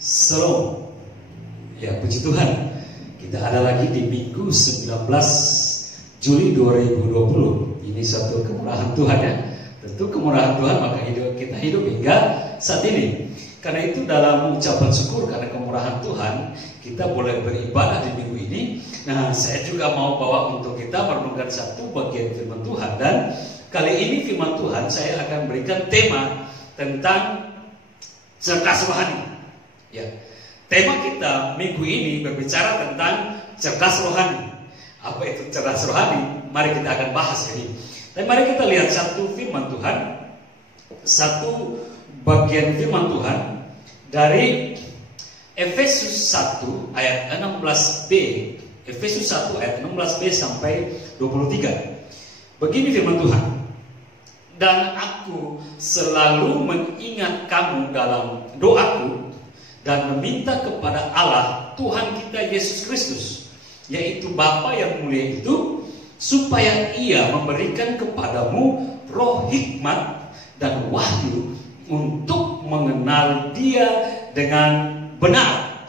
Shalom. Ya, puji Tuhan. Kita ada lagi di Minggu 19 Juli 2020. Ini suatu kemurahan Tuhan ya. Tentu kemurahan Tuhan maka kita hidup hingga saat ini. Karena itu dalam ucapan syukur karena kemurahan Tuhan, kita boleh beribadah di minggu ini. Nah, saya juga mau bawa untuk kita merenungkan satu bagian firman Tuhan. Dan kali ini firman Tuhan saya akan berikan tema tentang cerdas rohani. Ya, tema kita minggu ini berbicara tentang cerdas rohani. Apa itu cerdas rohani? Mari kita akan bahas ini. Dan mari kita lihat satu firman Tuhan, satu bagian firman Tuhan dari Efesus 1 ayat 16b. Efesus 1 ayat 16b sampai 23. Begini firman Tuhan. Dan aku selalu mengingat kamu dalam doaku dan meminta kepada Allah Tuhan kita Yesus Kristus, yaitu Bapa yang mulia itu, supaya Ia memberikan kepadamu roh hikmat dan wahyu untuk mengenal Dia dengan benar,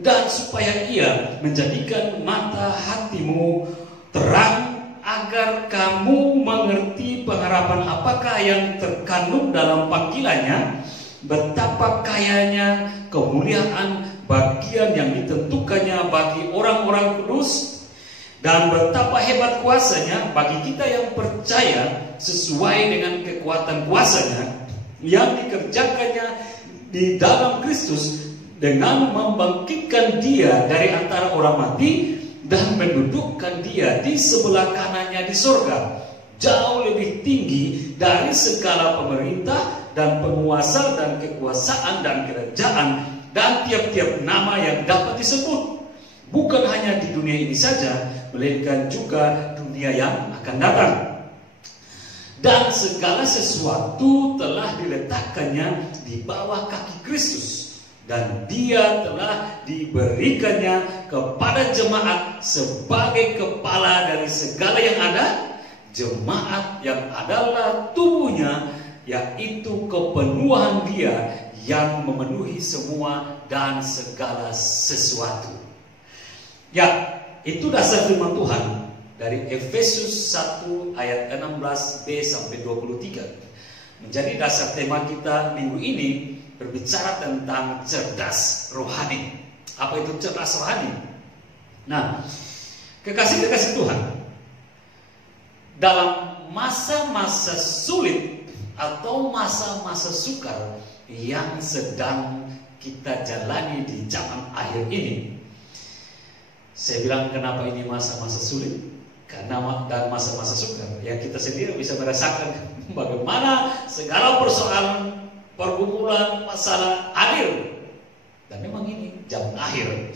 dan supaya Ia menjadikan mata hatimu terang, agar kamu mengerti pengharapan apakah yang terkandung dalam panggilannya, betapa kayanya kemuliaan bagian yang ditentukannya bagi orang-orang kudus, dan betapa hebat kuasanya bagi kita yang percaya, sesuai dengan kekuatan kuasanya yang dikerjakannya di dalam Kristus, dengan membangkitkan Dia dari antara orang mati dan mendudukkan Dia di sebelah kanannya di surga, jauh lebih tinggi dari segala pemerintah dan penguasa dan kekuasaan dan kerajaan dan tiap-tiap nama yang dapat disebut, bukan hanya di dunia ini saja, melainkan juga dunia yang akan datang. Dan segala sesuatu telah diletakkannya di bawah kaki Kristus, dan Dia telah diberikannya kepada jemaat sebagai kepala dari segala yang ada. Jemaat yang adalah tubuhnya, yaitu kepenuhan Dia yang memenuhi semua dan segala sesuatu. Ya, itu dasar firman Tuhan dari Efesus 1 ayat 16b sampai 23. Menjadi dasar tema kita minggu ini, berbicara tentang cerdas rohani. Apa itu cerdas rohani? Nah, kekasih-kekasih Tuhan, dalam masa-masa sulit atau masa-masa sukar yang sedang kita jalani di zaman akhir ini. Saya bilang kenapa ini masa-masa sulit? Karena dan masa-masa sukar, ya kita sendiri bisa merasakan bagaimana segala persoalan, pergumulan, masalah hadir. Dan memang ini zaman akhir.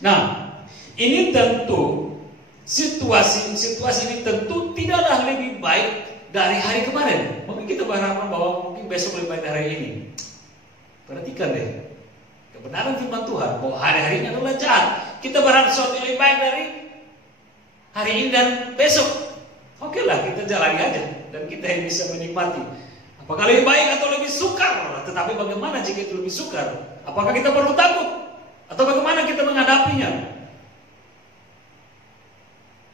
Nah, ini tentu situasi ini tentu tidaklah lebih baik dari hari kemarin. Mungkin kita berharapan bahwa mungkin besok lebih baik dari hari ini. Perhatikan deh kebenaran firman Tuhan bahwa hari-hari ini adalah jahat. Kita berharap sesuatu yang lebih baik dari hari ini dan besok. Oke lah, kita jalani aja dan kita yang bisa menikmati. Apakah lebih baik atau lebih sukar? Tetapi bagaimana jika itu lebih sukar? Apakah kita perlu takut? Atau bagaimana kita menghadapinya?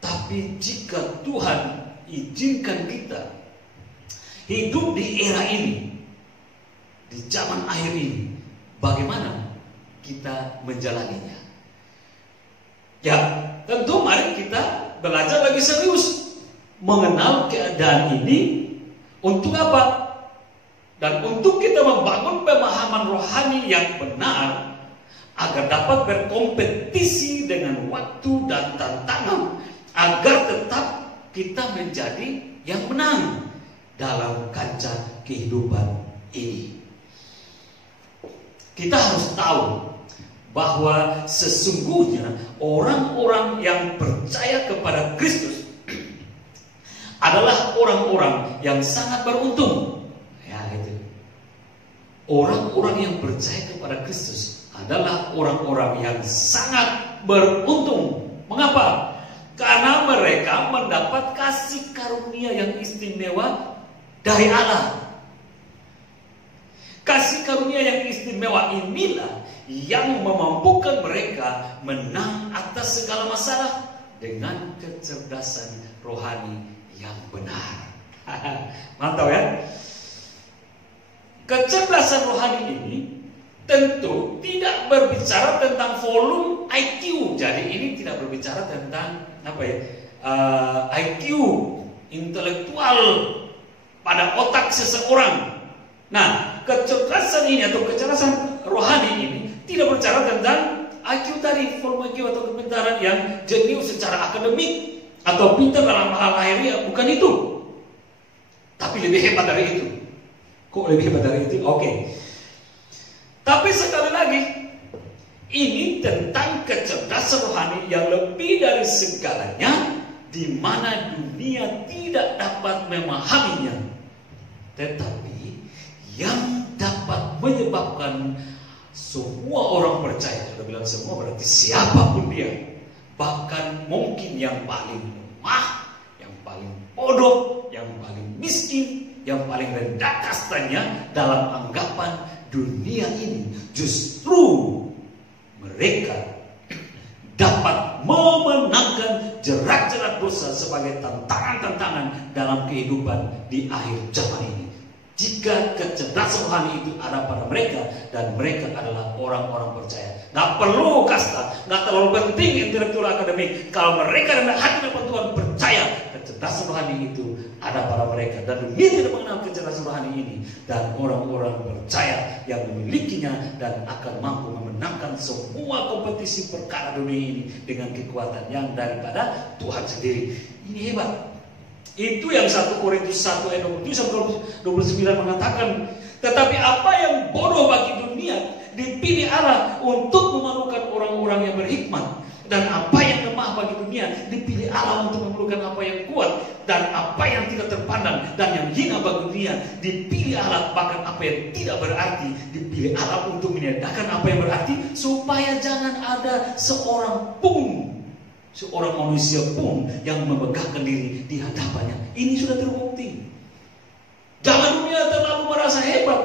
Tapi jika Tuhan izinkan kita hidup di era ini, di zaman akhir ini, bagaimana kita menjalaninya? Ya, tentu mari kita belajar lebih serius mengenal keadaan ini. Untuk apa? Dan untuk kita membangun pemahaman rohani yang benar, agar dapat berkompetisi dengan waktu dan tantangan, agar tetap kita menjadi yang menang dalam kancah kehidupan ini. Kita harus tahu bahwa sesungguhnya orang-orang yang percaya kepada Kristus adalah orang-orang yang sangat beruntung. Ya, itu. Orang-orang yang percaya kepada Kristus adalah orang-orang yang sangat beruntung. Mengapa? Karena mereka mendapat kasih karunia yang istimewa dari Allah. Kasih karunia yang istimewa inilah yang memampukan mereka menang atas segala masalah dengan kecerdasan rohani yang benar. Mantap ya. Kecerdasan rohani ini tentu tidak berbicara tentang volume IQ. Jadi ini tidak berbicara tentang IQ intelektual pada otak seseorang. Nah, kecerdasan ini atau kecerdasan rohani ini tidak berbicara tentang IQ tadi, volume IQ atau kepintaran yang jenius secara akademik atau pintar dalam hal lahiriah, bukan itu. Tapi lebih hebat dari itu. Kok lebih hebat dari itu? Oke. Tapi sekali lagi, ini tentang kecerdasan rohani yang lebih dari segalanya, di mana dunia tidak dapat memahaminya, tetapi yang dapat menyebabkan semua orang percaya. Sudah bilang semua berarti siapapun dia, bahkan mungkin yang paling lemah, yang paling bodoh, yang paling miskin, yang paling rendah kastanya dalam anggapan dunia ini, justru mereka dapat memenangkan jerat-jerat dosa sebagai tantangan-tantangan dalam kehidupan di akhir zaman ini. Jika kecerdasan rohani itu ada pada mereka, dan mereka adalah orang-orang percaya. Nggak perlu kasta, nggak terlalu penting intelektual akademik. Kalau mereka dan hati dapat Tuhan percaya, kecerdasan rohani itu ada pada mereka. Dan dunia tidak mengenal kecerdasan rohani ini. Dan orang-orang percaya yang memilikinya dan akan mampu memenangkan semua kompetisi perkara dunia ini dengan kekuatan yang daripada Tuhan sendiri. Ini hebat. Itu yang 1 Korintus 1 ayat 27-29 mengatakan, tetapi apa yang bodoh bagi dunia dipilih Allah untuk memerlukan orang-orang yang berhikmat, dan apa yang lemah bagi dunia dipilih Allah untuk memerlukan apa yang kuat, dan apa yang tidak terpandang dan yang hina bagi dunia dipilih Allah, bahkan apa yang tidak berarti dipilih Allah untuk meniadakan apa yang berarti, supaya jangan ada seorang manusia pun yang memegahkan diri di hadapannya. Ini sudah terbukti. Jangan dunia terlalu merasa hebat.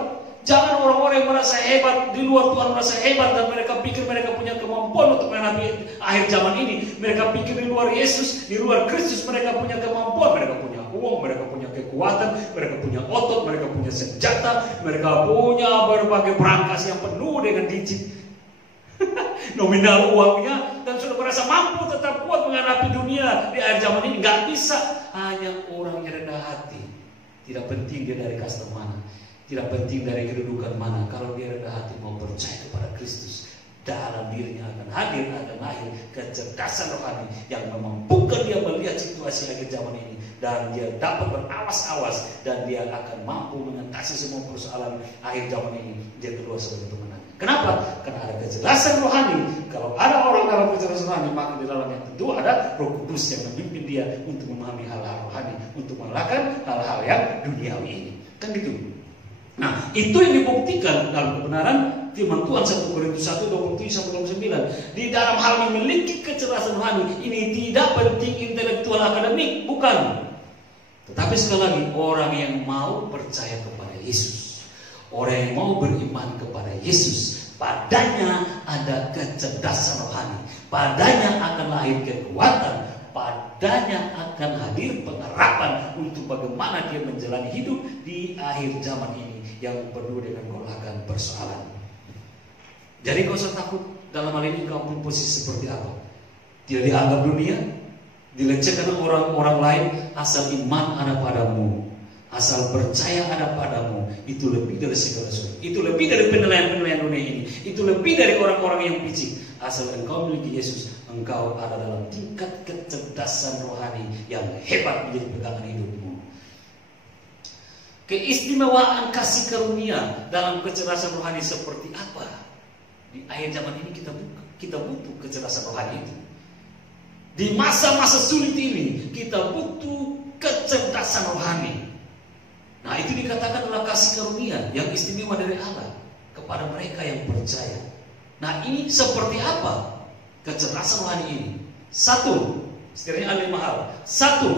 Jangan orang-orang yang merasa hebat di luar Tuhan merasa hebat dan mereka pikir mereka punya kemampuan untuk menghadapi akhir zaman ini. Mereka pikir di luar Yesus, di luar Kristus mereka punya kemampuan, mereka punya uang, mereka punya kekuatan, mereka punya otot, mereka punya senjata, mereka punya berbagai perangkas yang penuh dengan digit nominal uangnya, dan sudah merasa mampu tetap kuat menghadapi dunia di akhir zaman ini. Nggak bisa. Hanya orang yang rendah hati. Tidak penting dia dari kasta mana, tidak penting dari kedudukan mana. Kalau dia rendah hati mau percaya kepada Kristus, dalam dirinya akan lahir kecerdasan rohani yang memampukan dia melihat situasi akhir zaman ini, dan dia dapat berawas-awas, dan dia akan mampu mengatasi semua persoalan akhir zaman ini. Dia keluar sebagai pemenang. Kenapa? Karena ada kecerdasan rohani. Kalau ada orang dalam kecerdasan rohani, maka di dalamnya tentu ada Roh Kudus yang memimpin dia untuk memahami hal-hal rohani, untuk mengalahkan hal-hal yang duniawi ini. Kan gitu. Nah, itu yang dibuktikan dalam kebenaran firman Tuhan 1 Korintus 1 27-29. Di dalam hal memiliki kecerdasan rohani ini tidak penting intelektual akademik, bukan. Tetapi sekali lagi, orang yang mau percaya kepada Yesus, orang yang mau beriman kepada Yesus, padanya ada kecerdasan rohani, padanya akan lahir kekuatan, padanya akan hadir pengharapan untuk bagaimana dia menjalani hidup di akhir zaman ini yang penuh dengan golakan persoalan. Jadi kau usah takut dalam hal ini kau pun posisi seperti apa. Tidak dianggap dunia, dilecehkan orang-orang lain, asal iman ada padamu, asal percaya ada padamu, itu lebih dari segala sesuatu. Itu lebih dari penilaian-penilaian dunia ini. Itu lebih dari orang-orang yang picik. Asal engkau memiliki Yesus, engkau ada dalam tingkat kecerdasan rohani yang hebat menjadi pegangan hidupmu. Keistimewaan kasih karunia dalam kecerdasan rohani seperti apa? Di akhir zaman ini kita butuh kecerdasan rohani itu. Di masa-masa sulit ini kita butuh kecerdasan rohani. Nah, itu dikatakan adalah kasih karunia yang istimewa dari Allah kepada mereka yang percaya. Nah, ini seperti apa kecerdasan rohani ini? Satu, sekiranya ada 5 hal. Satu,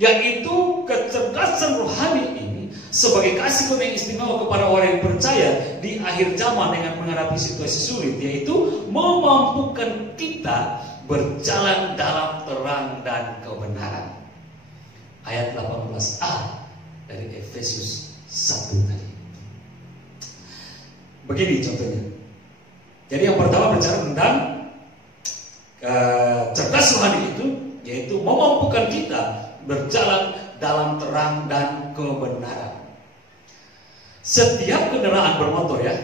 yaitu kecerdasan rohani ini sebagai kasih karunia istimewa kepada orang yang percaya di akhir zaman dengan menghadapi situasi sulit, yaitu memampukan kita berjalan dalam terang dan kebenaran. Ayat 18a dari Efesus 1 tadi. Begini contohnya. Jadi yang pertama bicara tentang cerdas rohani itu, yaitu memampukan kita berjalan dalam terang dan kebenaran. Setiap kendaraan bermotor ya,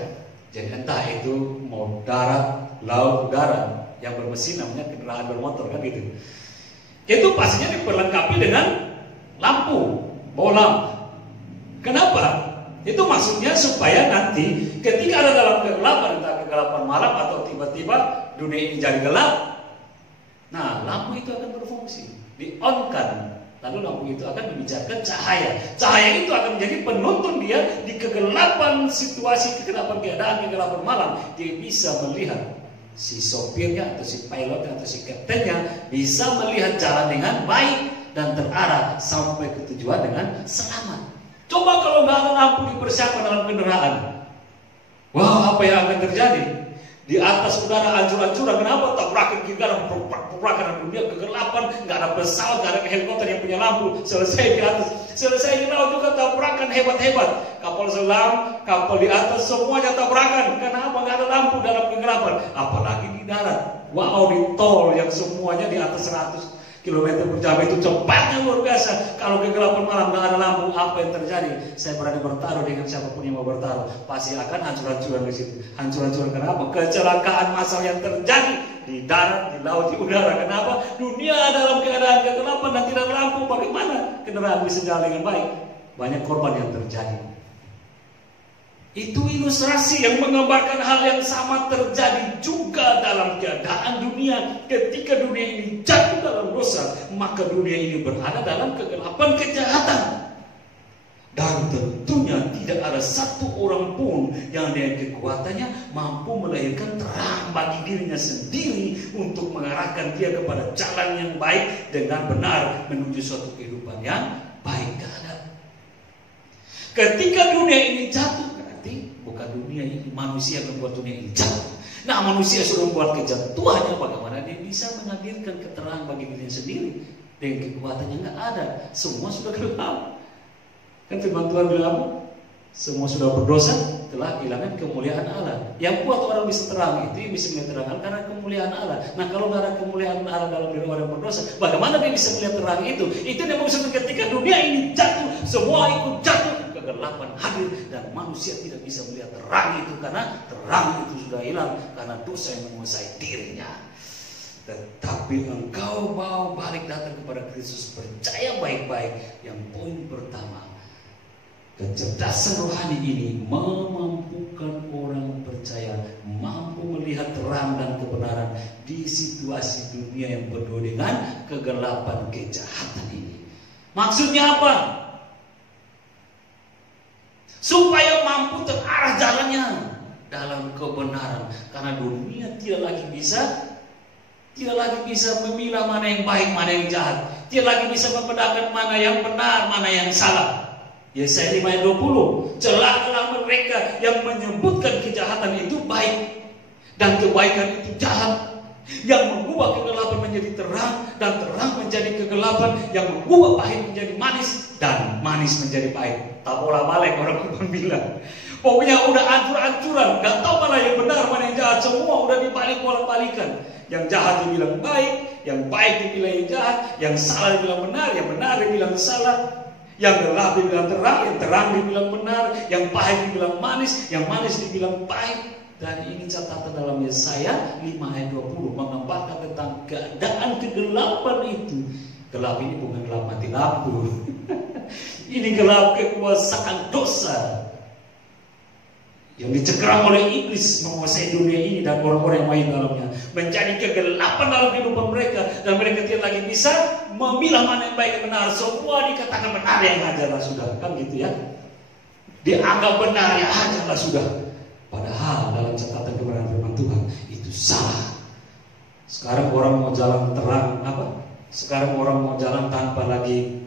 jadi entah itu mau darat, laut, udara, yang bermesin namanya kendaraan bermotor kan gitu. Itu pastinya diperlengkapi dengan lampu, bolam. Kenapa? Itu maksudnya supaya nanti ketika ada dalam kegelapan, entah kegelapan malam atau tiba-tiba dunia ini jadi gelap, nah lampu itu akan berfungsi, di-on-kan. Lalu lampu itu akan membicarakan cahaya. Cahaya itu akan menjadi penuntun dia di kegelapan situasi, kegelapan keadaan, kegelapan malam. Dia bisa melihat si sopirnya atau si pilotnya atau si kaptennya bisa melihat jalan dengan baik dan terarah sampai ke tujuan dengan selamat. Coba kalau nggak ada lampu dipersiapkan dalam kendaraan, wah apa yang akan terjadi? Di atas udara ancur-ancuran, kenapa? Tabrakan kiri kanan, tabrakan dunia kegelapan, nggak ada pesawat, nggak ada helikopter yang punya lampu. Selesai di atas, selesai di laut juga tabrakan hebat-hebat. Kapal selam, kapal di atas semuanya tabrakan. Kenapa? Nggak ada lampu dalam kegelapan. Apalagi di darat. Wow, di tol yang semuanya di atas 100 km per jam itu cepatnya luar biasa. Kalau kegelapan malam nggak ada lampu, apa yang terjadi? Saya berani bertaruh dengan siapapun yang mau bertaruh, pasti akan hancur-hancuran di situ. Hancur-hancuran kenapa? Kecelakaan massal yang terjadi di darat, di laut, di udara. Kenapa? Dunia dalam keadaan kegelapan dan tidak ada lampu. Bagaimana kendaraan bisa jalan dengan baik? Banyak korban yang terjadi. Itu ilustrasi yang menggambarkan hal yang sama terjadi juga dalam keadaan dunia. Ketika dunia ini jatuh dalam dosa, maka dunia ini berada dalam kegelapan kejahatan. Dan tentunya tidak ada satu orang pun yang dengan kekuatannya mampu melahirkan terang bagi dirinya sendiri untuk mengarahkan dia kepada jalan yang baik dengan benar menuju suatu kehidupan yang baik. Ketika dunia ini jatuh, bukan dunia ini, manusia yang membuat dunia ini jatuh. Nah, manusia sudah membuat kejatuhannya, bagaimana dia bisa menghadirkan keterangan bagi dirinya sendiri? Dengan kekuatannya nggak ada, semua sudah gelap. Kan firman Tuhan bilang, semua sudah berdosa, telah kehilangan kemuliaan Allah. Yang buat orang bisa terang itu bisa melihat terang karena kemuliaan Allah. Nah, kalau nggak ada kemuliaan Allah dalam diri orang berdosa, bagaimana dia bisa melihat terang itu? Itu yang maksudnya ketika dunia ini jatuh, semua ikut jatuh. Kegelapan hadir dan manusia tidak bisa melihat terang itu karena terang itu sudah hilang karena dosa yang menguasai dirinya. Tetapi engkau mau balik datang kepada Kristus, percaya baik-baik. Yang poin pertama, kecerdasan rohani ini memampukan orang percaya mampu melihat terang dan kebenaran di situasi dunia yang penuh dengan kegelapan kejahatan ini. Maksudnya apa? Supaya mampu terarah jalannya dalam kebenaran, karena dunia tidak lagi bisa memilah mana yang baik, mana yang jahat, tidak lagi bisa membedakan mana yang benar, mana yang salah. Yesaya 5 ayat 20, celakalah mereka yang menyebutkan kejahatan itu baik dan kebaikan itu jahat, yang mengubah kegelapan menjadi terang dan terang menjadi kegelapan, yang mengubah pahit menjadi manis dan manis menjadi pahit. Tak bola balik orang Kubang bilang. Pokoknya udah ancur-ancuran, gak tahu mana yang benar, mana yang jahat, semua udah dibalik bolak-balikan. Yang jahat dibilang baik, yang baik dibilang yang jahat, yang salah dibilang benar, yang benar dibilang salah, yang gelap dibilang terang, yang terang dibilang benar, yang pahit dibilang manis, yang manis dibilang pahit. Dan ini catatan dalam Yesaya 5 ayat 20 menggambarkan tentang keadaan kegelapan itu. Gelap ini bukan gelap mati lampu. Ini gelap kekuasaan dosa yang dicengkeram oleh iblis menguasai dunia ini dan orang-orang yang main dalamnya, menjadi kegelapan dalam kehidupan mereka, dan mereka tidak lagi bisa memilah mana yang baik dan benar. Semua dikatakan benar, yang ajarlah sudah, kan gitu ya. Dianggap benar, ya ajarlah sudah. Padahal dalam catatan kebenaran firman Tuhan itu salah. Sekarang orang mau jalan terang apa? Sekarang orang mau jalan tanpa lagi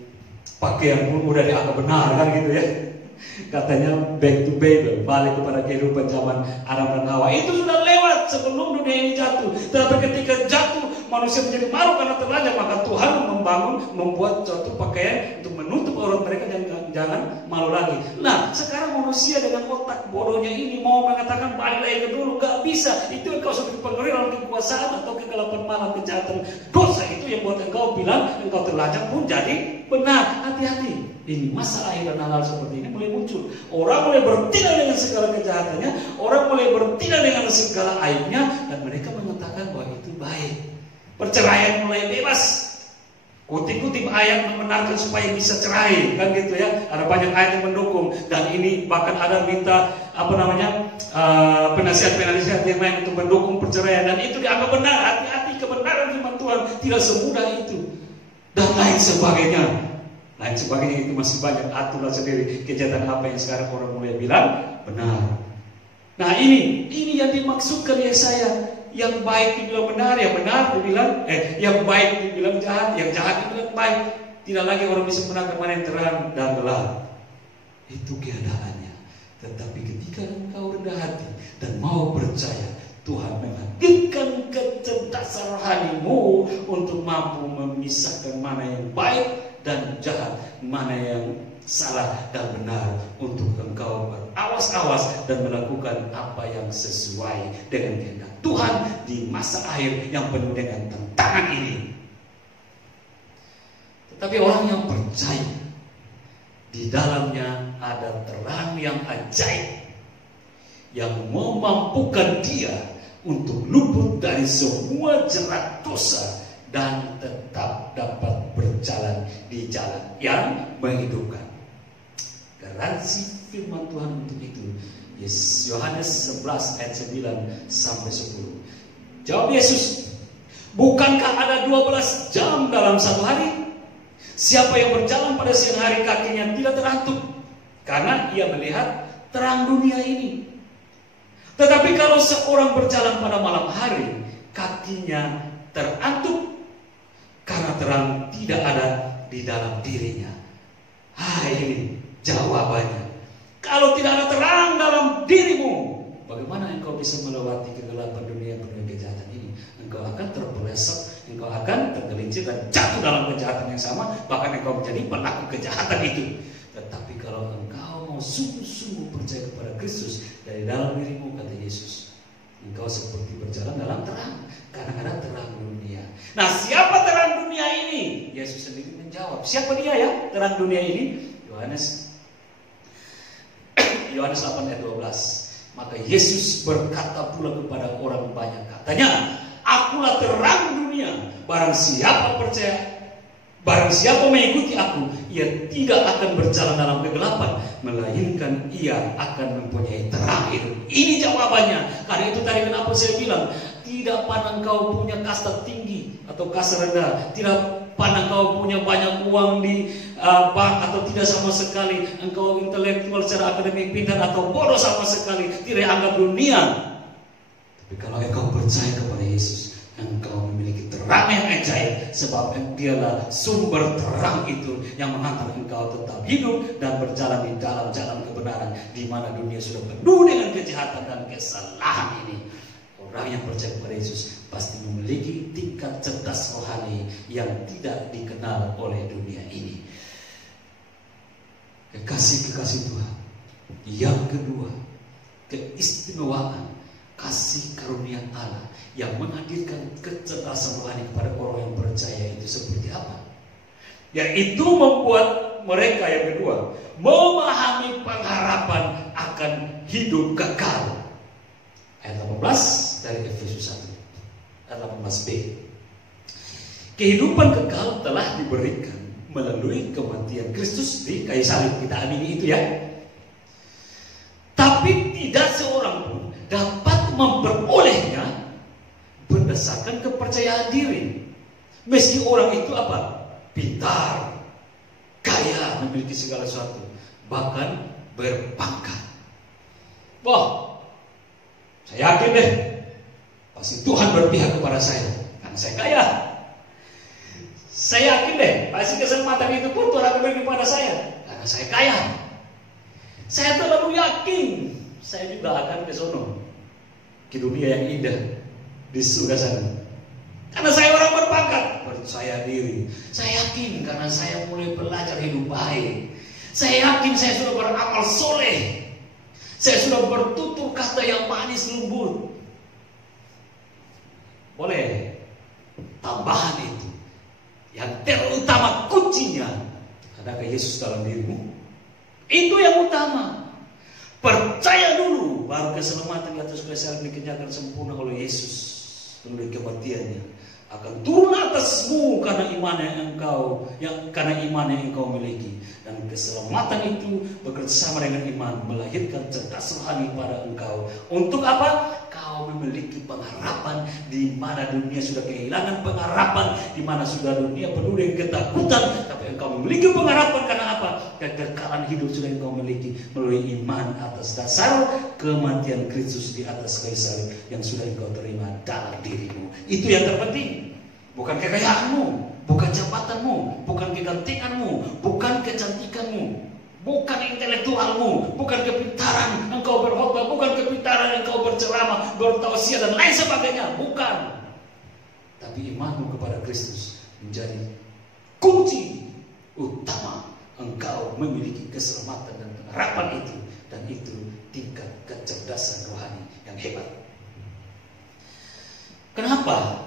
pakaian pun udah dianggap benar, kan gitu ya. Katanya back to Babel, balik kepada kehidupan zaman Adam dan Hawa. Itu sudah lewat sebelum dunia ini jatuh. Tapi ketika jatuh, manusia menjadi malu karena terlanjur, maka Tuhan membuat suatu pakaian untuk menutup aurat mereka dan jangan malu lagi. Nah, sekarang manusia dengan otak bodohnya ini mau mengatakan balik lagi ke dulu, gak bisa. Itu engkau sudah dipengaruhi dalam kekuasaan atau kegelapan malam, kejahatan, dosa itu yang buat engkau bilang engkau terlanjur pun jadi benar. Hati-hati. Ini masa akhir dan hal seperti ini mulai muncul. Orang mulai bertindak dengan segala kejahatannya, orang mulai bertindak dengan segala aibnya, dan mereka mengatakan bahwa itu baik. Perceraian mulai bebas. Kutip-kutip ayat membenarkan supaya bisa cerai, kan gitu ya. Ada banyak ayat yang mendukung, dan ini bahkan ada minta penasihat-penasihat yang lain untuk mendukung perceraian, dan itu dianggap benar. Hati-hati, kebenaran firman Tuhan tidak semudah itu, dan lain sebagainya. Lain sebagainya itu masih banyak. Aturlah sendiri kejahatan apa yang sekarang orang mulai bilang benar. Nah ini yang dimaksudkan Yesaya. Yang baik dibilang benar, yang benar dibilang yang baik dibilang jahat, yang jahat dibilang baik. Tidak lagi orang bisa menangkap mana yang terang dan gelap. Itu keadaannya. Tetapi ketika engkau rendah hati dan mau percaya, Tuhan menghadirkan kecerdasan rohanimu untuk mampu memisahkan mana yang baik dan jahat, mana yang salah dan benar, untuk engkau berawas-awas dan melakukan apa yang sesuai dengan kehendak Tuhan di masa akhir yang penuh dengan tantangan ini. Tetapi orang yang percaya, di dalamnya ada terang yang ajaib yang memampukan dia untuk luput dari semua jerat dosa dan tetap dapat berjalan di jalan yang menghidupkan. Garansi firman Tuhan untuk itu Yohanes 11 ayat 9 sampai 10. Jawab Yesus, bukankah ada 12 jam dalam satu hari? Siapa yang berjalan pada siang hari kakinya tidak terantuk, karena ia melihat terang dunia ini. Tetapi kalau seorang berjalan pada malam hari, kakinya terantuk, karena terang tidak ada di dalam dirinya. Ini jawabannya. Kalau tidak ada terang dalam dirimu, bagaimana engkau bisa melewati kegelapan dunia penuh kejahatan ini? Engkau akan terpeleset, engkau akan tergelincir dan jatuh dalam kejahatan yang sama, bahkan engkau menjadi pelaku kejahatan itu. Tetapi kalau engkau mau sungguh-sungguh percaya kepada Kristus dari dalam dirimu, kata Yesus, engkau seperti berjalan dalam terang, karena ada terang dunia. Nah, siapa terang dunia ini? Yesus sendiri menjawab. Siapa dia ya terang dunia ini? Yohanes 8 ayat 12. Maka Yesus berkata pula kepada orang banyak, katanya, akulah terang dunia. Barang siapa mengikuti aku, ia tidak akan berjalan dalam kegelapan, melainkan ia akan mempunyai terang hidup. Ini jawabannya. Karena itu tadi kenapa saya bilang, tidak pandang kau punya kasta tinggi atau kasta rendah, tidak pandang kau punya banyak uang di bank atau tidak sama sekali, engkau intelektual secara akademik pintar atau bodoh sama sekali, tidak anggap dunia. Tapi kalau engkau percaya kepada Yesus, engkau memiliki terang yang ajaib, sebab dialah sumber terang itu yang menghantar engkau tetap hidup dan berjalan di dalam jalan kebenaran, di mana dunia sudah penuh dengan kejahatan dan kesalahan ini. Orang yang percaya kepada Yesus pasti memiliki tingkat cerdas rohani yang tidak dikenal oleh dunia ini. Kekasih-kekasih Tuhan, yang kedua, keistimewaan kasih karunia Allah yang menghadirkan kecerdasan rohani kepada orang yang percaya itu seperti apa? Yaitu membuat mereka yang kedua memahami pengharapan akan hidup kekal. Ayat 18 dari Efesus 1 ayat 18b. Kehidupan kekal telah diberikan melalui kematian Kristus di kayu salib. Kita amini itu ya. Tapi tidak seorang pun dapat memperolehnya berdasarkan kepercayaan diri. Meski orang itu apa? Pintar, kaya, memiliki segala sesuatu, bahkan berpangkat. Wah, saya yakin deh, pasti Tuhan berpihak kepada saya karena saya kaya. Saya yakin deh, pasti kesempatan itu pun Tuhan akan beri kepada saya karena saya kaya. Saya terlalu yakin saya juga akan ke sono, ke dunia yang indah di surga sana. Karena saya orang berpangkat, percaya diri. Saya yakin karena saya mulai belajar hidup baik. Saya yakin saya sudah beramal soleh. Saya sudah bertutur kata yang manis lembut. Boleh tambahan itu. Yang terutama kuncinya, adakah Yesus dalam dirimu? Itu yang utama. Percaya dulu, baru keselamatan di atas kayu salib dikerjakan sempurna oleh Yesus melalui kematiannya akan turun atasmu karena iman yang engkau miliki. Dan keselamatan itu bekerjasama dengan iman melahirkan cerdas rohani pada engkau. Untuk apa? Kau memiliki pengharapan di mana dunia sudah kehilangan pengharapan, di mana sudah dunia penuh dengan ketakutan, tapi engkau memiliki pengharapan karena apa? Kekekalan hidup sudah engkau miliki melalui iman atas dasar kematian Kristus di atas kayu salib yang sudah engkau terima dalam dirimu. Itu yang terpenting. Bukan kekayaanmu, bukan jabatanmu, bukan kegantenganmu, bukan kecantikanmu, bukan intelektualmu, bukan kepintaran engkau berkhotbah, bukan kepintaran engkau berceramah, bertausiah dan lain sebagainya, bukan. Tapi imanmu kepada Kristus menjadi kunci utama engkau memiliki keselamatan dan harapan itu, dan itu tingkat kecerdasan rohani yang hebat. Kenapa?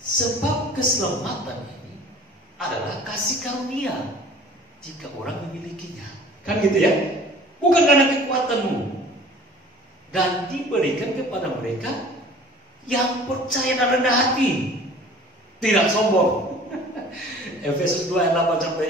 Sebab keselamatan ini adalah kasih karunia jika orang memilikinya. Kan gitu ya? Bukan karena kekuatanmu. Dan diberikan kepada mereka yang percaya dan rendah hati, tidak sombong. Efesus 2 ayat 8 sampai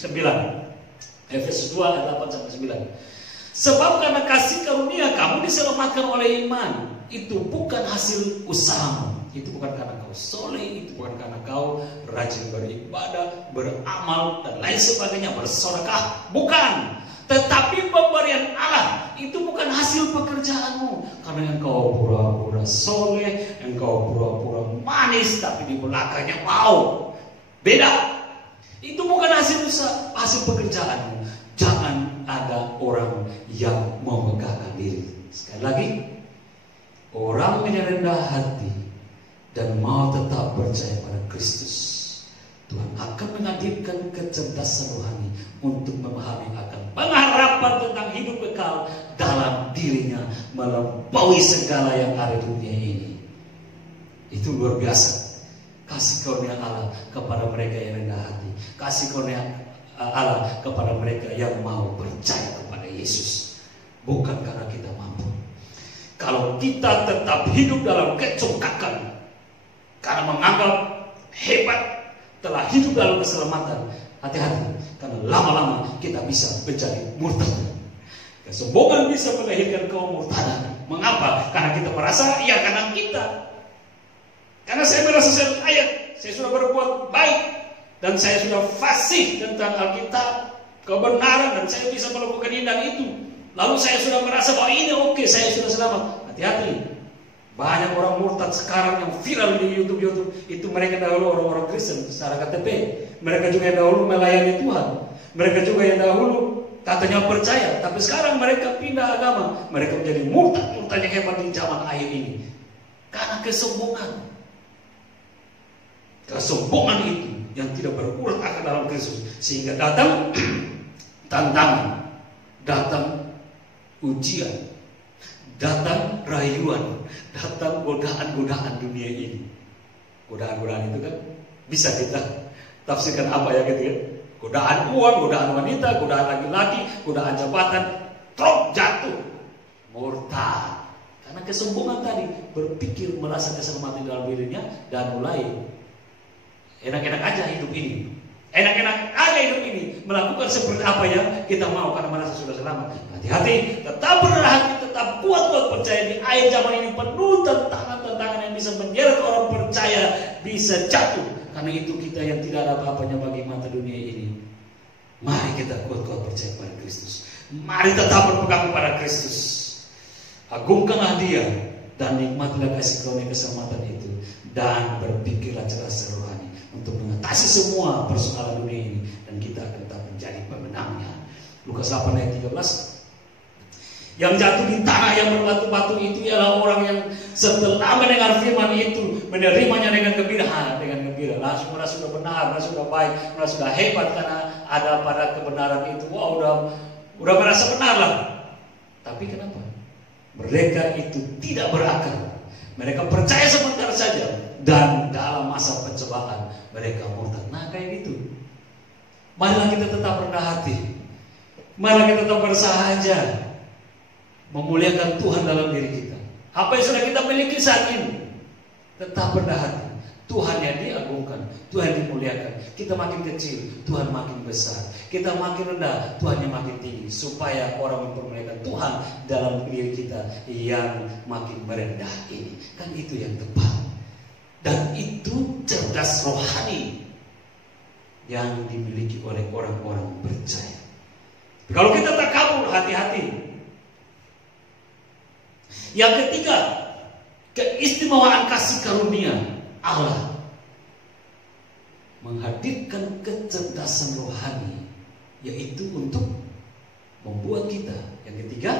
9. Efesus 2 ayat 8 sampai 9. Sebab karena kasih karunia kamu diselamatkan oleh iman. Itu bukan hasil usahamu. Itu bukan karena kau soleh, itu bukan karena kau rajin beribadah, beramal dan lain sebagainya, bersedekah, bukan. Tetapi pemberian Allah itu bukan hasil pekerjaanmu. Karena engkau pura-pura soleh, engkau pura-pura manis, tapi di belakangnya mau. Beda. Itu bukan hasil pekerjaanmu. Jangan ada orang yang memegahkan diri. Sekali lagi, orang yang rendah hati dan mau tetap percaya pada Kristus, Tuhan akan menghadirkan kecerdasan rohani untuk memahami akan pengharapan tentang hidup kekal dalam dirinya melampaui segala yang ada di dunia ini. Itu luar biasa. Kasih karunia Allah kepada mereka yang rendah hati, kasih karunia Allah kepada mereka yang mau percaya kepada Yesus. Bukan karena kita mampu. Kalau kita tetap hidup dalam kecongkakan karena menganggap hebat telah hidup dalam keselamatan, hati-hati, karena lama-lama kita bisa menjadi murtad. Kesombongan bisa melahirkan kemurtadan. Mengapa? Karena kita merasa, ya karena kita. Karena saya merasa saya sudah berbuat baik, dan saya sudah fasih tentang Alkitab, kebenaran, dan saya bisa melakukan ini dan itu. Lalu saya sudah merasa bahwa ini oke, saya sudah selamat. Hati-hati. Banyak orang murtad sekarang yang viral di YouTube itu mereka dahulu orang-orang Kristen secara KTP. Mereka juga yang dahulu melayani Tuhan. Mereka juga yang dahulu katanya percaya, tapi sekarang mereka pindah agama. Mereka menjadi murtad yang hebat di zaman akhir ini. Karena kesombongan. Kesombongan itu yang tidak berurat akan dalam Kristus, sehingga datang tantangan, datang ujian, datang rayuan, datang godaan-godaan dunia ini. Godaan-godaan itu kan bisa kita tafsirkan apa ya gitu ya. Godaan uang, godaan wanita, godaan laki-laki, godaan jabatan, truk jatuh, murtad. Karena kesombongan tadi, berpikir merasa keselamatan dalam dirinya dan mulai enak-enak aja hidup ini. Enak-enak aja hidup ini, melakukan seperti apa yang kita mau karena merasa sudah selamat. Hati-hati, tetap berhati, tetap kuat percaya. Di akhir zaman ini penuh tantangan-tantangan yang bisa menyeret orang percaya bisa jatuh. Karena itu kita yang tidak ada apa-apanya bagi mata dunia ini. Mari kita kuat-kuat percaya pada Kristus. Mari tetap berpegang kepada Kristus. Agungkanlah Dia dan nikmatilah kasih karunia keselamatan itu, dan berpikirlah cerdas rohani untuk mengatasi semua persoalan dunia ini, dan kita akan tetap menjadi pemenangnya. Lukas 8 ayat 13. Yang jatuh di tanah yang berbatu-batu itu ialah orang yang setelah mendengar firman itu menerimanya dengan gembira, langsung merasa sudah benar, merasa sudah baik, merasa sudah hebat karena ada pada kebenaran itu. Wah, udah merasa benar lah. Tapi kenapa? Mereka itu tidak berakal. Mereka percaya sebentar saja dan dalam masa pencobaan mereka murtad. Nah, kayak gitu. Marilah kita tetap rendah hati. Marilah kita tetap bersahaja, memuliakan Tuhan dalam diri kita. Apa yang sudah kita miliki saat ini, tetap rendah hati. Tuhan yang diagungkan, Tuhan dimuliakan. Kita makin kecil, Tuhan makin besar. Kita makin rendah, Tuhan yang makin tinggi. Supaya orang mempermuliakan Tuhan dalam diri kita yang makin merendah ini. Kan itu yang tepat. Dan itu cerdas rohani yang dimiliki oleh orang-orang percaya. Kalau kita tak kabur, hati-hati. Yang ketiga, keistimewaan kasih karunia Allah menghadirkan kecerdasan rohani, yaitu untuk membuat kita, yang ketiga,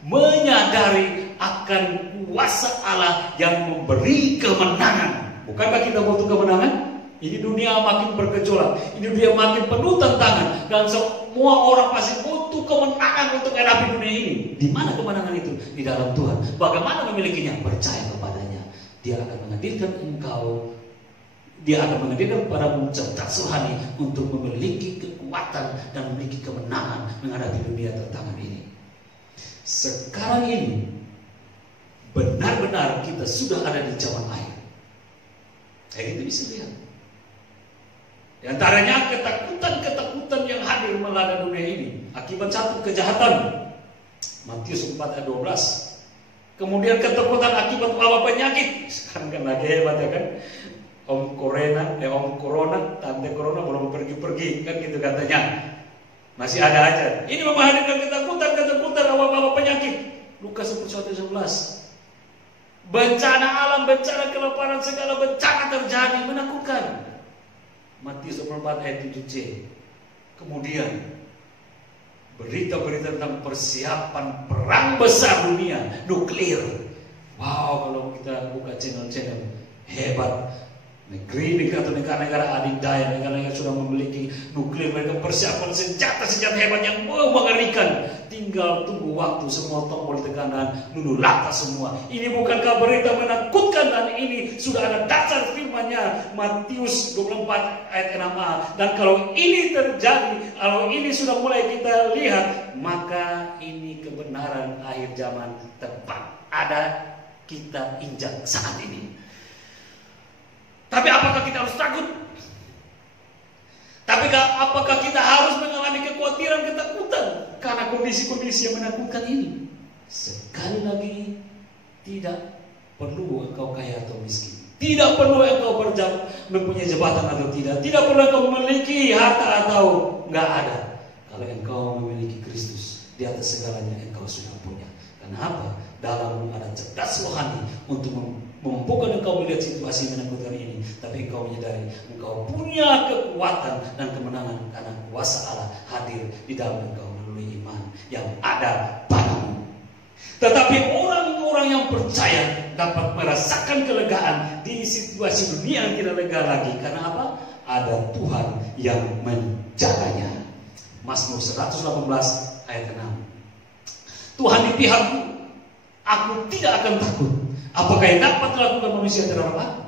menyadari akan kuasa Allah yang memberi kemenangan. Bukankah kita butuh kemenangan? Ini dunia makin bergejolak, ini dunia makin penuh tantangan, dan semua orang pasti butuh kemenangan untuk menghadapi dunia ini. Di mana kemenangan itu? Di dalam Tuhan. Bagaimana memilikinya? Percaya kepadanya. Dia akan menghadirkan engkau, dia akan menghadirkan kepadamu cerdas rohani untuk memiliki kekuatan dan memiliki kemenangan menghadapi dunia tantangan ini. Sekarang ini benar-benar kita sudah ada di zaman akhir. Kayak gitu bisa lihat. Di antaranya ketakutan-ketakutan yang hadir melanda dunia ini akibat satu kejahatan, Matius 4 ayat 12. Kemudian ketakutan akibat wabah penyakit. Sekarang kan lagi hebat ya kan. Om Corona, Tante Corona belum pergi-pergi kan gitu katanya. Masih ada aja. Ini menghadirkan ketakutan wabah penyakit. Lukas 11. Bencana alam, bencana kelaparan, segala bencana terjadi, menakutkan. Matius 24 ayat 7c. Kemudian berita-berita tentang persiapan perang besar dunia, nuklir. Wow, kalau kita buka channel-channel hebat. Negeri atau negara-negara adidaya, negara-negara sudah memiliki nuklir, mereka persiapan senjata-senjata hebat yang mengerikan. Tinggal tunggu waktu, semua tombol ditekan dan luluh lantas semua. Ini bukankah berita menakutkan? Dan ini sudah ada dasar firman-Nya, Matius 24 ayat 6a. Dan kalau ini terjadi, kalau ini sudah mulai kita lihat, maka ini kebenaran akhir zaman tepat ada kita injak saat ini. Tapi apakah kita harus takut? Tapi apakah kita harus mengalami kekhawatiran, ketakutan karena kondisi-kondisi yang menakutkan ini? Sekali lagi, tidak perlu engkau kaya atau miskin. Tidak perlu engkau mempunyai jabatan atau tidak. Tidak perlu engkau memiliki harta atau enggak ada. Kalau engkau memiliki Kristus, di atas segalanya engkau sudah punya. Kenapa? Dalam ada cerdas rohani untuk bukan engkau melihat situasi menakutkan ini, tapi engkau menyadari engkau punya kekuatan dan kemenangan karena kuasa Allah hadir di dalam engkau melalui iman yang ada padamu. Tetapi orang-orang yang percaya dapat merasakan kelegaan di situasi dunia yang tidak lega lagi. Karena apa? Ada Tuhan yang menjaganya. Mazmur 118 ayat 6. Tuhan di pihakku, aku tidak akan takut. Apakah yang dapat dilakukan manusia terhadap aku?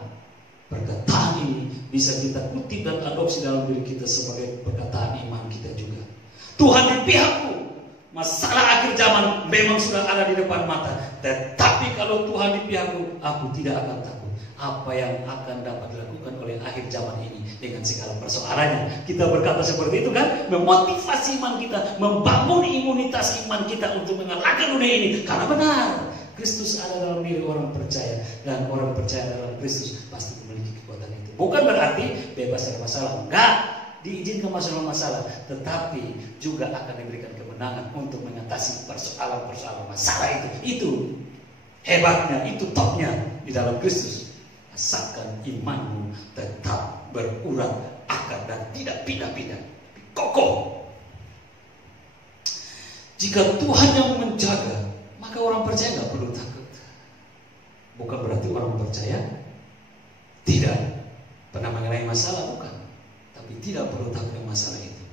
Perkataan ini bisa kita kutip dan adopsi dalam diri kita sebagai perkataan iman kita juga. Tuhan di pihakku. Masalah akhir zaman memang sudah ada di depan mata. Tetapi kalau Tuhan di pihakku, aku tidak akan takut. Apa yang akan dapat dilakukan oleh akhir zaman ini dengan segala persoalannya. Kita berkata seperti itu kan, memotivasi iman kita, membangun imunitas iman kita untuk mengalahkan dunia ini. Karena benar, Kristus ada dalam diri orang percaya, dan orang percaya dalam Kristus pasti memiliki kekuatan itu. Bukan berarti bebas dari masalah, enggak, diizinkan masalah-masalah, tetapi juga akan diberikan kemenangan untuk mengatasi persoalan-persoalan masalah itu. Itu hebatnya, itu topnya di dalam Kristus. Asalkan imanmu tetap berurat akar dan tidak pindah-pindah, kokoh. Jika Tuhan yang menjaga, maka orang percaya nggak perlu takut. Bukan berarti orang percaya tidak pernah mengenai masalah, bukan. Tapi tidak perlu takut dengan masalah itu,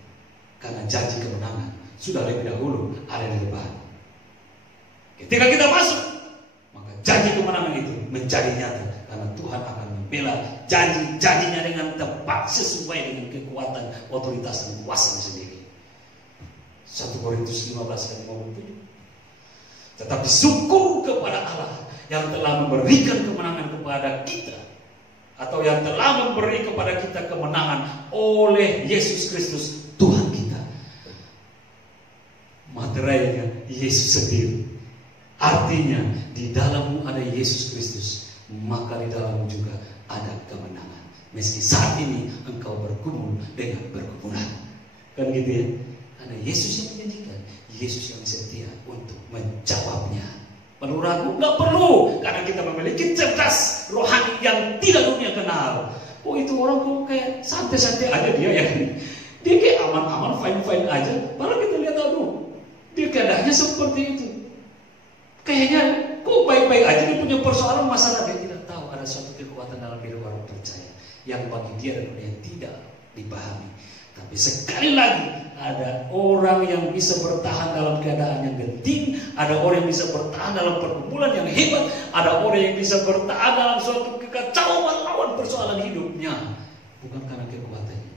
karena janji kemenangan sudah lebih dahulu ada di depan. Ketika kita masuk, maka janji kemenangan itu menjadi nyata, karena Tuhan akan membela janji-janjinya dengan tepat sesuai dengan kekuatan, otoritas, dan kuasa sendiri. 1 Korintus 15 ayat 57. Tetapi syukur kepada Allah yang telah memberikan kemenangan kepada kita, atau yang telah memberi kepada kita kemenangan oleh Yesus Kristus Tuhan kita. Materainya Yesus sendiri. Artinya di dalammu ada Yesus Kristus, maka di dalammu juga ada kemenangan. Meski saat ini engkau bergumul dengan pergumulan, kan gitu ya. Karena Yesus yang menjanjikan, Yesus yang setia untuk menjawabnya. Perlu ragu? Nggak perlu, karena kita memiliki cerdas rohani yang tidak dunia kenal. Oh, itu orang kok kayak santai-santai aja dia ya. Dia kayak aman-aman, fine-fine aja. Padahal kita lihat, aduh, dia keadaannya seperti itu. Kayaknya kok baik-baik aja, dia punya persoalan masalah. Dia tidak tahu ada suatu kekuatan dalam diri orang percaya yang bagi dia dan dia tidak dipahami. Tapi sekali lagi, ada orang yang bisa bertahan dalam keadaan yang genting, ada orang yang bisa bertahan dalam pergumulan yang hebat, ada orang yang bisa bertahan dalam suatu kekacauan lawan persoalan hidupnya. Bukan karena kekuatannya,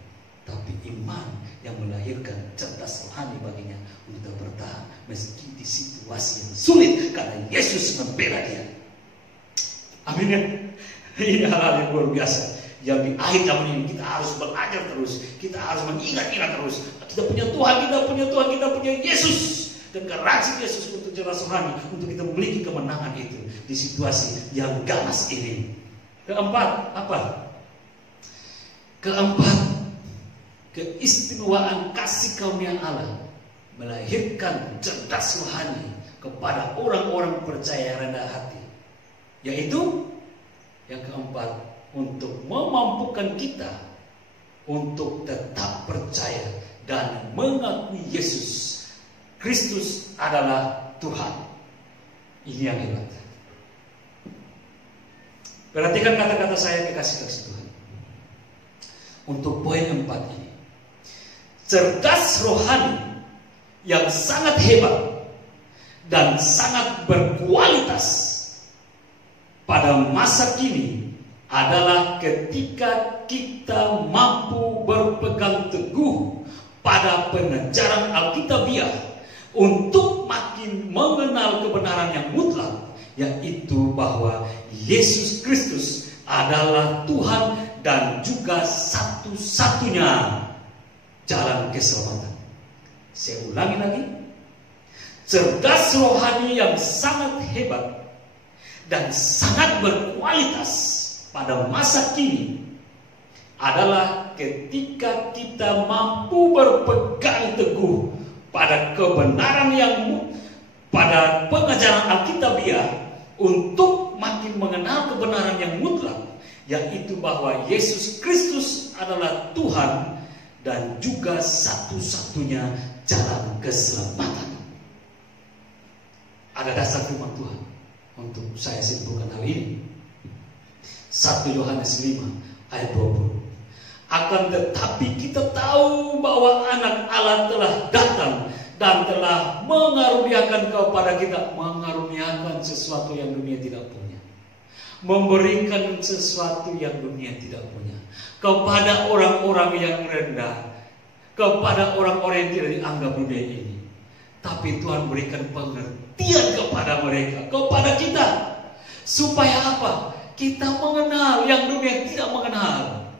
tapi iman yang melahirkan cerdas rohani baginya untuk bertahan meski di situasi yang sulit, karena Yesus membela dia. Amin ya. Ini hal-hal yang luar biasa. Yang di akhir zaman ini kita harus belajar terus, kita harus mengingat-ingat terus. Kita punya Tuhan, kita punya Yesus, dan garansi Yesus untuk cerdas rohani, untuk kita memiliki kemenangan itu di situasi yang ganas ini. Keempat, apa? Keempat, keistimewaan kasih karunia Allah melahirkan cerdas rohani kepada orang-orang percaya rendah hati. Yaitu yang keempat, untuk memampukan kita untuk tetap percaya dan mengakui Yesus Kristus adalah Tuhan. Ini yang hebat. Perhatikan kata-kata saya, kekasih-kasih Tuhan. Untuk poin 4 ini, cerdas rohani yang sangat hebat dan sangat berkualitas pada masa kini adalah ketika kita mampu berpegang teguh pada pengejaran Alkitabiah untuk makin mengenal kebenaran yang mutlak, yaitu bahwa Yesus Kristus adalah Tuhan dan juga satu-satunya jalan keselamatan. Saya ulangi lagi, cerdas rohani yang sangat hebat dan sangat berkualitas pada masa kini adalah ketika kita mampu berpegang teguh pada kebenaran pada pengajaran Alkitabiah untuk makin mengenal kebenaran yang mutlak, yaitu bahwa Yesus Kristus adalah Tuhan dan juga satu-satunya jalan keselamatan. Ada dasar firman Tuhan untuk saya simpulkan hal ini. 1 Yohanes 5 ayat 20. Akan tetapi kita tahu bahwa anak Allah telah datang dan telah mengaruniakan kepada kita, mengaruniakan sesuatu yang dunia tidak punya, memberikan sesuatu yang dunia tidak punya kepada orang-orang yang rendah, kepada orang-orang yang tidak dianggap dunia ini. Tapi Tuhan berikan pengertian kepada mereka, kepada kita, supaya apa? Kita mengenal yang dunia tidak mengenal,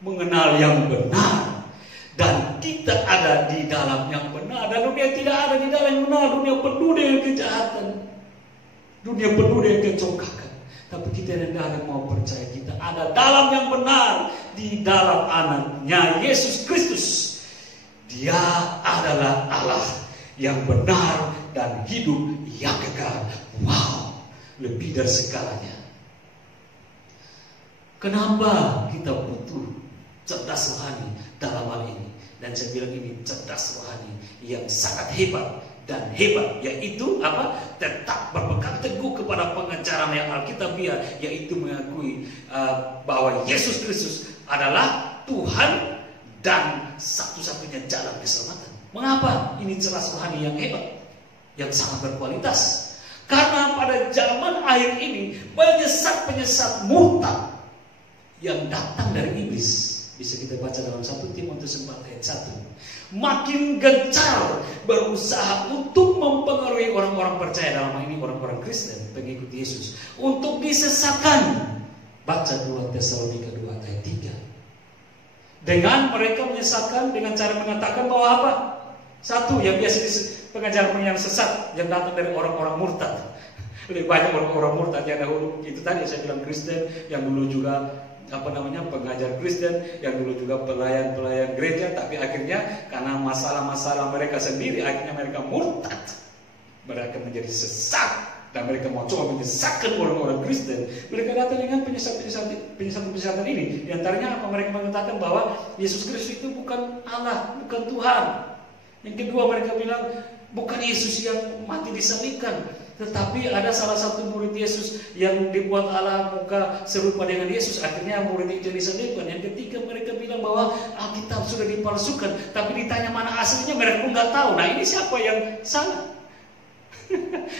mengenal yang benar, dan kita ada di dalam yang benar, dan dunia tidak ada di dalam yang benar. Dunia penuh dengan kejahatan, dunia penuh dengan kecongkakan. Tapi kita yang tidak mau percaya, kita ada dalam yang benar, di dalam anaknya Yesus Kristus. Dia adalah Allah yang benar dan hidup yang kekal. Wow, lebih dari segalanya. Kenapa kita butuh cerdas rohani dalam hal ini? Dan saya bilang ini cerdas rohani yang sangat hebat dan hebat, yaitu apa? Tetap berpegang teguh kepada pengajaran yang alkitabiah, yaitu mengakui bahwa Yesus Kristus adalah Tuhan dan satu-satunya jalan keselamatan. Mengapa? Ini ceras rohani yang hebat, yang sangat berkualitas. Karena pada zaman akhir ini penyesat-penyesat murtad yang datang dari iblis. Bisa kita baca dalam 1 Timotius 4 ayat 1. Makin gencar berusaha untuk mempengaruhi orang-orang percaya, dalam hal ini orang-orang Kristen, pengikut Yesus, untuk disesatkan. Baca 2 Tesalonika 2 ayat 3. Dengan mereka menyesatkan dengan cara mengatakan bahwa apa? Satu, yang biasa pengajaran yang sesat yang datang dari orang-orang murtad. Lebih banyak orang-orang murtad yang dahulu itu tadi saya bilang Kristen, yang dulu juga pengajar Kristen, yang dulu juga pelayan-pelayan gereja, tapi akhirnya karena masalah-masalah mereka sendiri, akhirnya mereka murtad. Mereka menjadi sesat dan mereka mau coba menyesatkan orang-orang Kristen. Mereka datang dengan penyesatan ini. Di antaranya apa? Mereka mengatakan bahwa Yesus Kristus itu bukan Allah, bukan Tuhan. Yang kedua, mereka bilang bukan Yesus yang mati disalibkan, tetapi ada salah satu murid Yesus yang dibuat Allah muka serupa dengan Yesus. Akhirnya murid itu disalibkan. Yang ketiga, mereka bilang bahwa Alkitab sudah dipalsukan, tapi ditanya mana aslinya mereka pun nggak tahu. Nah, ini siapa yang salah?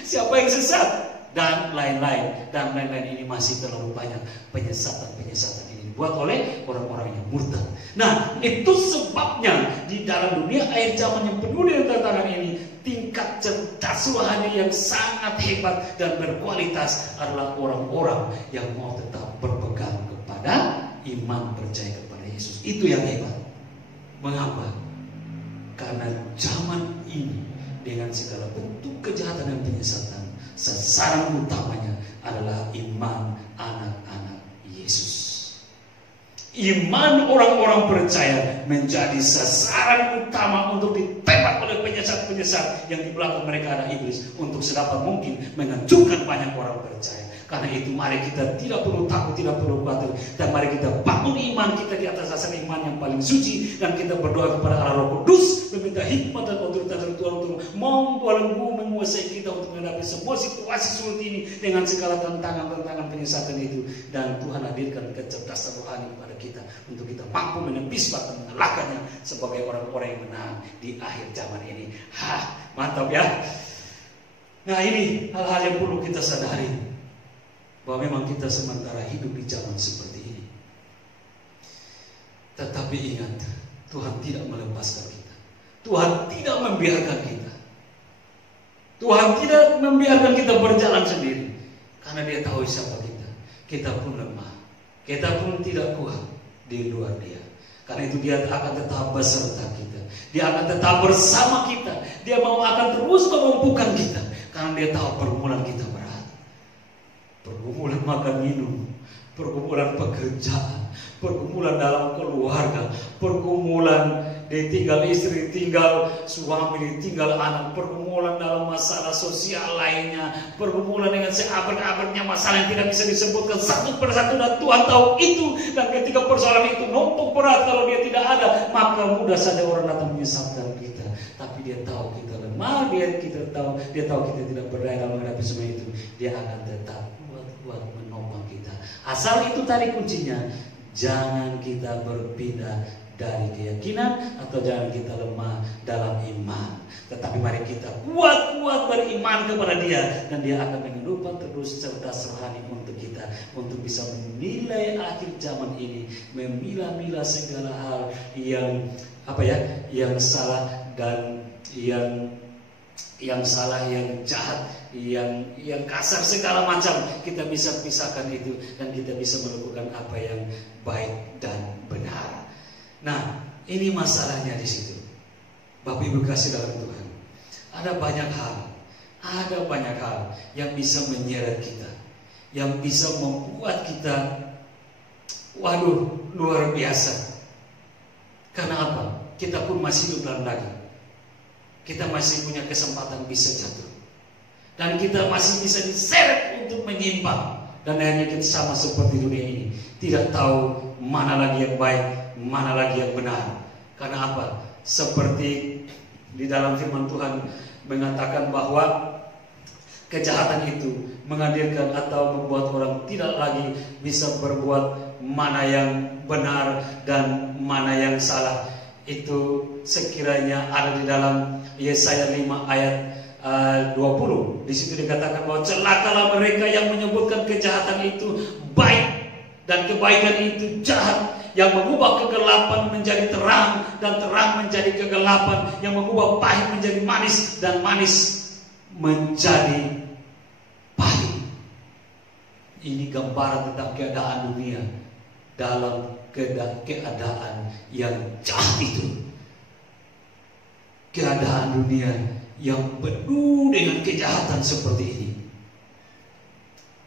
Siapa yang sesat? Dan lain-lain. Dan lain-lain ini masih terlalu banyak penyesatan-penyesatan ini dibuat oleh orang-orang yang murtad. Nah, itu sebabnya di dalam dunia akhir zaman yang penuh dengan tantangan ini, tingkat cerdas rohani yang sangat hebat dan berkualitas adalah orang-orang yang mau tetap berpegang kepada iman, percaya kepada Yesus. Itu yang hebat. Mengapa? Karena zaman ini dengan segala bentuk kejahatan dan penyesatan, sasaran utamanya adalah iman anak-anak Yesus. Iman orang-orang percaya menjadi sasaran utama untuk ditembak oleh penyesat-penyesat yang di belakang mereka ada iblis, untuk sedapat mungkin menghancurkan banyak orang percaya. Karena itu mari kita tidak perlu takut, tidak perlu khawatir, dan mari kita bangun iman kita di atas dasar iman yang paling suci, dan kita berdoa kepada Allah Roh Kudus, meminta hikmat dan otoritas dari Tuhan untuk membelenggu menguasai kita untuk menghadapi semua situasi sulit ini dengan segala tantangan-tantangan penyesatan itu. Dan Tuhan hadirkan kecerdasan rohani kepada kita untuk kita mampu menepis bahkan mengalahkannya sebagai orang-orang yang menang di akhir zaman ini. Mantap ya. Nah, ini hal-hal yang perlu kita sadari, bahwa memang kita sementara hidup di zaman seperti ini. Tetapi ingat, Tuhan tidak melepaskan kita. Tuhan tidak membiarkan kita. Tuhan tidak membiarkan kita berjalan sendiri. Karena Dia tahu siapa kita. Kita pun lemah. Kita pun tidak kuat di luar Dia. Karena itu Dia akan tetap beserta kita. Dia akan tetap bersama kita. Dia akan terus memampukan kita. Karena Dia tahu pergumulan kita berat. Pergumulan makan minum, pergumulan pekerjaan, pergumulan dalam keluarga, pergumulan ditinggal istri, tinggal suami, ditinggal anak, pergumulan dalam masalah sosial lainnya, pergumulan dengan seaber-abernya masalah yang tidak bisa disebutkan satu persatu, dan Tuhan tahu itu. Dan ketika persoalan itu numpuk berat, kalau Dia tidak ada, maka mudah saja orang datang menyesatkan kita. Tapi Dia tahu kita lemah, Dia tahu kita tidak berdaya dalam menghadapi semua itu. Dia akan tetap kuat menopang kita. Asal itu tadi kuncinya, jangan kita berpindah dari keyakinan, atau jangan kita lemah dalam iman. Tetapi mari kita kuat-kuat beriman kepada Dia, dan Dia akan menghidupkan terus cerdas rohani untuk kita, untuk bisa menilai akhir zaman ini, memilah-milah segala hal yang yang salah dan yang salah, yang jahat, yang kasar, segala macam kita bisa pisahkan itu, dan kita bisa melakukan apa yang baik dan benar. Nah, ini masalahnya di situ. Bapak Ibu kasih dalam Tuhan, ada banyak hal yang bisa menyeret kita, yang bisa membuat kita luar biasa. Karena apa? Kita pun masih hidup dalam daging. Kita masih punya kesempatan bisa jatuh, dan kita masih bisa diseret untuk menyimpang. Dan akhirnya kita sama seperti dunia ini, tidak tahu mana lagi yang baik, mana lagi yang benar. Karena apa? Seperti Di dalam firman Tuhan mengatakan bahwa kejahatan itu menghadirkan atau membuat orang tidak lagi bisa berbuat mana yang benar dan mana yang salah. Itu sekiranya ada di dalam Yesaya 5 ayat 20. Di situ dikatakan bahwa celakalah mereka yang menyebutkan kejahatan itu baik dan kebaikan itu jahat, yang mengubah kegelapan menjadi terang dan terang menjadi kegelapan, yang mengubah pahit menjadi manis dan manis menjadi pahit. Ini gambaran tentang keadaan dunia dalam keadaan yang jahat itu. Keadaan dunia yang penuh dengan kejahatan seperti ini.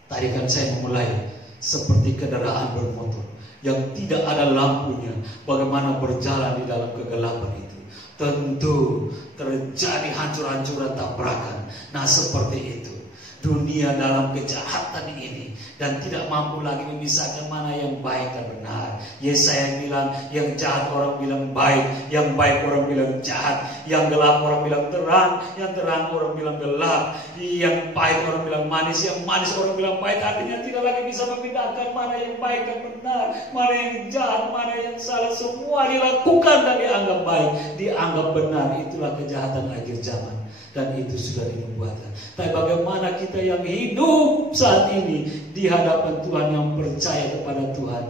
Tadi kan saya memulai seperti kendaraan bermotor yang tidak ada lampunya, bagaimana berjalan di dalam kegelapan itu. Tentu terjadi hancur-hancuran tabrakan. Nah, seperti itu dunia dalam kejahatan ini, dan tidak mampu lagi memisahkan mana yang baik dan benar. Yesaya bilang yang jahat orang bilang baik, yang baik orang bilang jahat, yang gelap orang bilang terang, yang terang orang bilang gelap, yang pahit orang bilang manis, yang manis orang bilang baik. Artinya tidak lagi bisa membedakan mana yang baik dan benar, mana yang jahat, mana yang salah. Semua dilakukan dan dianggap baik, dianggap benar. Itulah kejahatan akhir zaman, dan itu sudah dinubuatkan. Tapi bagaimana kita yang hidup saat ini di hadapan Tuhan, yang percaya kepada Tuhan,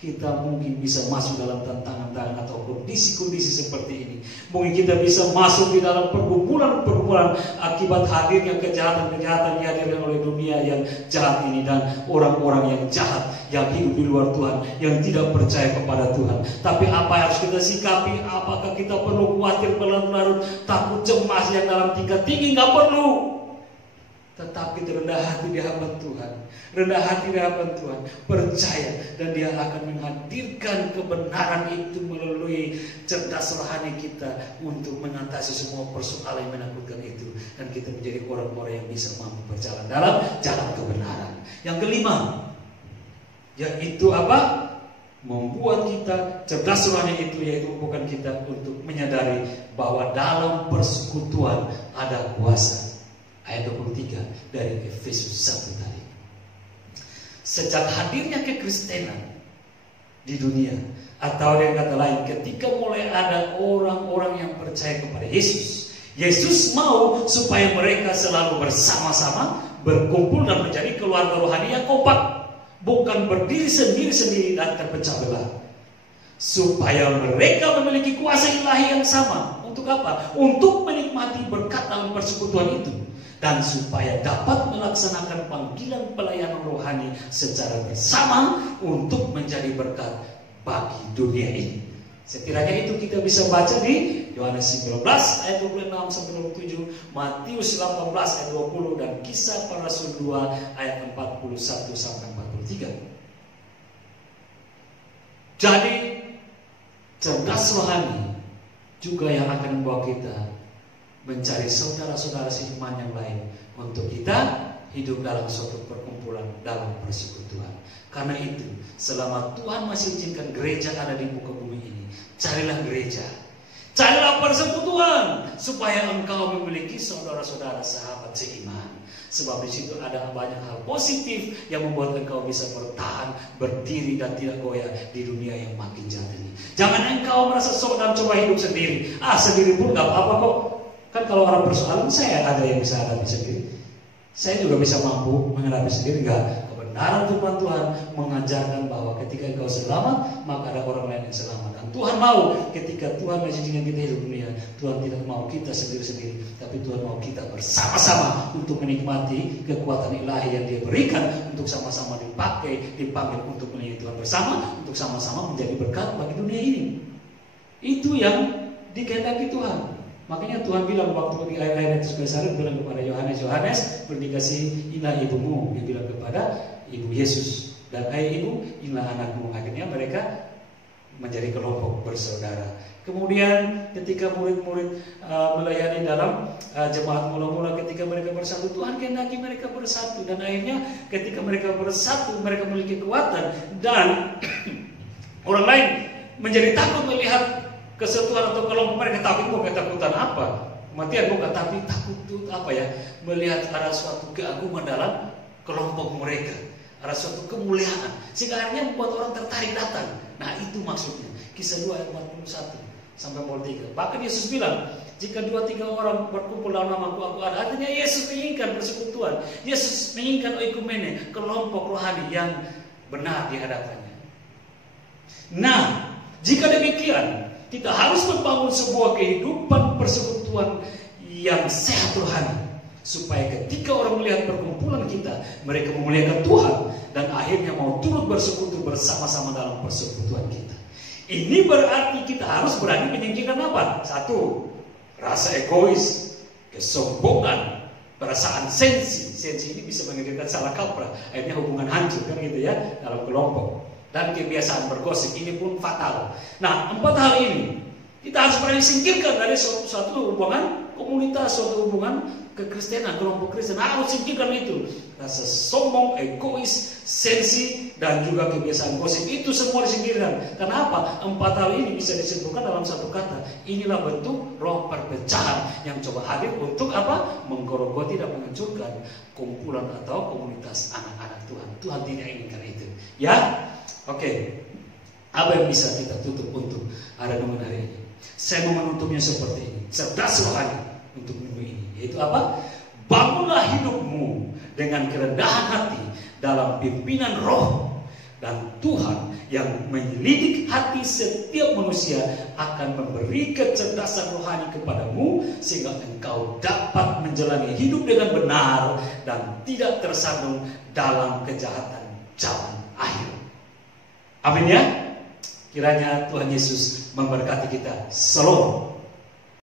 kita mungkin bisa masuk dalam tantangan-tantangan atau kondisi-kondisi seperti ini. Mungkin kita bisa masuk di dalam pergumulan-pergumulan akibat hadirnya kejahatan-kejahatan yang dihadirkan oleh dunia yang jahat ini, dan orang-orang yang jahat yang hidup di luar Tuhan, yang tidak percaya kepada Tuhan. Tapi apa yang harus kita sikapi? Apakah kita perlu khawatir, berlarut-larut, takut, cemas yang dalam tingkat tinggi? Nggak perlu. Tetapi rendah hati di hadapan Tuhan, rendah hati di hadapan Tuhan, percaya, dan Dia akan menghadirkan kebenaran itu melalui cerdas rohani kita untuk mengatasi semua persoalan yang menakutkan itu, dan kita menjadi orang-orang yang bisa mampu berjalan dalam jalan kebenaran. Yang kelima, yaitu apa? Membuat kita cerdas rohani itu, yaitu bukan kita untuk menyadari bahwa dalam persekutuan ada kuasa. Ayat 23 dari Efesus 1 tadi. Sejak hadirnya kekristenan di dunia, atau dengan kata lain, ketika mulai ada orang-orang yang percaya kepada Yesus, Yesus mau supaya mereka selalu bersama-sama, berkumpul dan menjadi keluarga rohani yang kompak, bukan berdiri sendiri-sendiri dan terpecah belah. Supaya mereka memiliki kuasa ilahi yang sama. Untuk apa? Untuk menikmati berkat dalam persekutuan itu, dan supaya dapat melaksanakan panggilan pelayanan rohani secara bersama untuk menjadi berkat bagi dunia ini. Sekiranya itu kita bisa baca di Yohanes 19 ayat 26 sampai 27, Matius 18 ayat 20, dan Kisah Para Rasul 2 ayat 41 sampai 43. Jadi cerdas rohani juga yang akan membawa kita mencari saudara-saudara seiman yang lain untuk kita hidup dalam suatu perkumpulan dalam persekutuan. Karena itu, selama Tuhan masih izinkan gereja ada di muka bumi ini, carilah gereja, carilah persekutuan, supaya engkau memiliki saudara-saudara sahabat seiman. Sebab di situ ada banyak hal positif yang membuat engkau bisa bertahan, berdiri, dan tidak goyah di dunia yang makin jahat ini. Jangan engkau merasa sok dan coba hidup sendiri. Sendiri pun gak apa-apa kok. Kan kalau orang persoalan, saya ada yang bisa hadapi sendiri. Saya juga bisa mampu menghadapi sendiri. Enggak. Kebenaran firman Tuhan mengajarkan bahwa ketika engkau selamat, maka ada orang lain yang selamat. Dan Tuhan mau ketika Tuhan mengizinkan kita hidup dunia, Tuhan tidak mau kita sendiri-sendiri, tapi Tuhan mau kita bersama-sama untuk menikmati kekuatan ilahi yang Dia berikan, untuk sama-sama dipanggil untuk melayani Tuhan bersama, untuk sama-sama menjadi berkat bagi dunia ini. Itu yang dikehendaki Tuhan. Makanya Tuhan bilang waktu di akhir-akhir itu Saudara bilang kepada Yohanes, berdikasihilah ibumu. Dia bilang kepada ibu Yesus, dan hai ibu, inilah anakmu. Akhirnya mereka menjadi kelompok bersaudara. Kemudian ketika murid-murid melayani dalam jemaat mula-mula, ketika mereka bersatu, Tuhan kehendaki mereka bersatu, dan akhirnya ketika mereka bersatu, mereka memiliki kekuatan, dan orang lain menjadi takut melihat kesatuan atau kelompok mereka, tapi mau ketakutan apa? Kematian bukan, tapi takut itu apa ya? Melihat ada suatu keagungan dalam kelompok mereka, ada suatu kemuliaan, sehingga akhirnya membuat orang tertarik datang. Nah itu maksudnya. Kisah 2 ayat 41 sampai 43. Bahkan Yesus bilang, jika 2-3 orang berkumpul dalam namaku, aku ada. Artinya Yesus menginginkan persekutuan. Yesus menginginkan oikumene, kelompok rohani yang benar di hadapannya. Nah, jika demikian, kita harus membangun sebuah kehidupan persekutuan yang sehat rohani, supaya ketika orang melihat perkumpulan kita, mereka memuliakan Tuhan dan akhirnya mau turut bersekutu bersama-sama dalam persekutuan kita. Ini berarti kita harus berani menyingkirkan apa? 1, rasa egois, kesombongan, perasaan sensi. Sensi ini bisa mengakibatkan salah kaprah, akhirnya hubungan hancur kan gitu ya dalam kelompok. Dan kebiasaan bergosip ini pun fatal. Nah, 4 hal ini kita harus berani singkirkan dari suatu hubungan komunitas, suatu hubungan kekristenan, kelompok Kristen. Harus singkirkan itu. Rasa sombong, egois, sensi, dan juga kebiasaan gosip. Itu semua disingkirkan. Kenapa? 4 hal ini bisa disebutkan dalam satu kata. Inilah bentuk roh perpecahan yang coba hadir untuk apa? Menggerogoti dan menghancurkan kumpulan atau komunitas anak-anak Tuhan. Tuhan tidak inginkan itu. Ya? Oke. Apa yang bisa kita tutup untuk renungan hari ini? Saya mau menutupnya seperti ini. Cerdas rohani untuk minggu ini. Yaitu apa? Bangunlah hidupmu dengan kerendahan hati dalam pimpinan roh, dan Tuhan yang menyelidik hati setiap manusia akan memberi kecerdasan rohani kepadamu sehingga engkau dapat menjalani hidup dengan benar dan tidak tersandung dalam kejahatan zaman akhir. Amin ya. Kiranya Tuhan Yesus memberkati kita selalu.